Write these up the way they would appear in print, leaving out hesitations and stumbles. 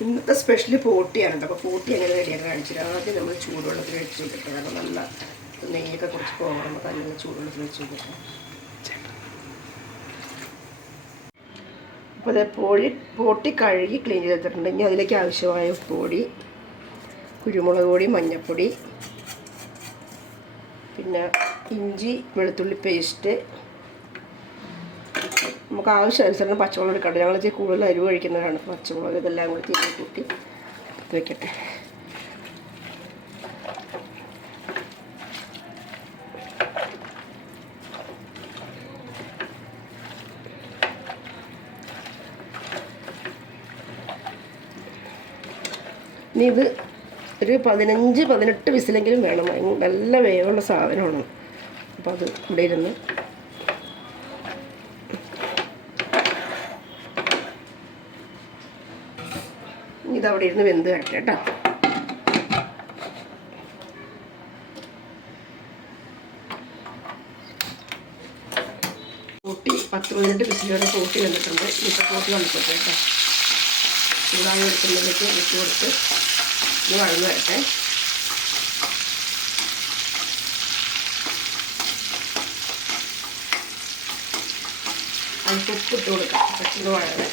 ഇന്നത്തെ സ്പെഷ്യൽ പോട്ടിയാണ് കേട്ടോ. അപ്പോൾ പോട്ടി എങ്ങനെ റെഡിയാക്കാൻ കാണിച്ചിട്ട് ആദ്യം നമ്മൾ ചൂടുവെള്ളത്തിൽ വെച്ച് കൊടുക്കുക. കാരണം നല്ല നെയ്യൊക്കെ കുറച്ച് പോകണം. നമുക്ക് നല്ല ചൂടുവെള്ളത്തിൽ വെച്ച് കൊടുക്കാം. അപ്പോൾ അത് പോട്ടി കഴുകി ക്ലീൻ ചെയ്തിട്ടുണ്ട്. ഇനി അതിലേക്ക് ആവശ്യമായ ഉപ്പുപൊടി, കുരുമുളക് പൊടി, മഞ്ഞൾപ്പൊടി, പിന്നെ ഇഞ്ചി വെളുത്തുള്ളി പേസ്റ്റ്, നമുക്ക് ആവശ്യാനുസരണം പച്ചമുളക് എടുക്കട്ടെ. ഞങ്ങൾ ഇച്ചിരി കൂടുതൽ അരിവ് കഴിക്കുന്നവരാണ്. പച്ചമുളക് ഇതെല്ലാം കൂടി തീരെ കൂട്ടി വെക്കട്ടെ. ഇനി ഇത് ഒരു 15-18 വിസിലെങ്കിലും വേണം. നല്ല വേവുള്ള സാധനമാണ്. അപ്പോൾ അത് ഇവിടെ ഇരുന്ന് ഇതവിടെ ഇരുന്ന് വെന്ത് വരട്ടെ കേട്ടോ. കൂട്ടി 10-15 വിസിലോടെ കൂട്ടി വന്നിട്ടുണ്ട്. ഇപ്പോൾ കൂട്ടി വന്നിട്ടുണ്ട് കേട്ടോ. ചൂടാകെ എടുക്കുന്നതിലേക്ക് ഇട്ട് കൊടുത്ത് ഇത് വഴന്ന് വരട്ടെ. അതിൽ ഉപ്പിട്ട് കൊടുക്കാം. പെട്ടെന്ന് വഴന്ന്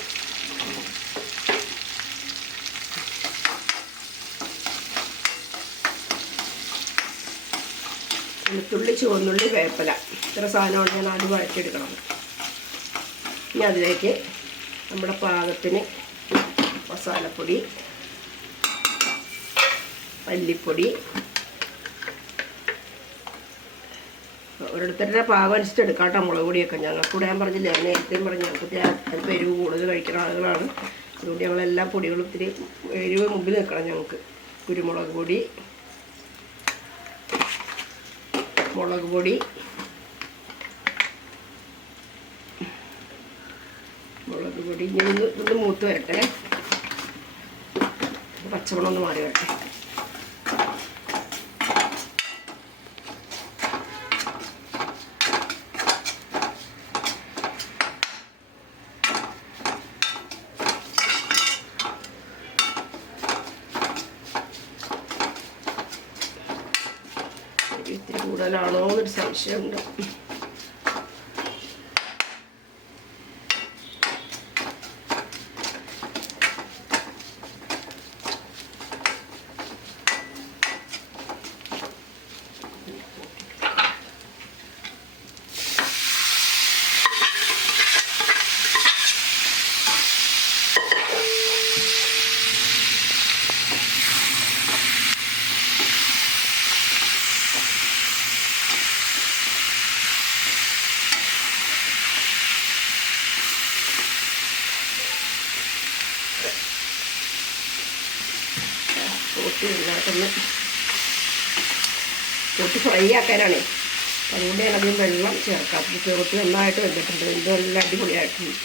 വെളുത്തുള്ളി, ചുവന്നുള്ളി, വേപ്പില, ഇത്ര സാധനമാണ് ഞാൻ ആദ്യം വഴറ്റിയെടുക്കണം. ഇനി അതിലേക്ക് നമ്മുടെ പാകത്തിന് മസാലപ്പൊടി, മല്ലിപ്പൊടി, ഓരോരുത്തരുടെ പാകം അനുസരിച്ച് എടുക്കാം കേട്ടോ. മുളക് പൊടിയൊക്കെ ഞങ്ങൾക്കൂടെ ഞാൻ പറഞ്ഞില്ല, ഞാൻ നേരത്തെയും പറഞ്ഞു ഞങ്ങൾക്ക് അല്പം എരിവ് കൂടുതൽ കഴിക്കുന്ന ആളുകളാണ്. അതുകൊണ്ട് ഞങ്ങളെല്ലാ പൊടികളും ഇത്തിരി എരിവ് മുമ്പിൽ നിൽക്കണം ഞങ്ങൾക്ക്. കുരുമുളക് പൊടി, മുളക് പൊടി, ഇനി ഒന്ന് മൂത്ത് വരട്ടെ. പച്ചമുളക് ഒന്ന് മാറി വരട്ടെ. ഇത്തിരി കൂടുതലാണോ എന്നൊരു സംശയമുണ്ട്. പോട്ടി ഫ്രൈ ആക്കാനാണ്. അതുകൊണ്ട് ഞാൻ അധികം വെള്ളം ചേർക്കാം. പോട്ടി നന്നായിട്ട് വെച്ചിട്ടുണ്ട്. ഇത് നല്ല അടിപൊളിയായിട്ടുണ്ട്.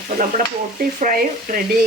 അപ്പോൾ നമ്മുടെ പോട്ടി ഫ്രൈ റെഡി.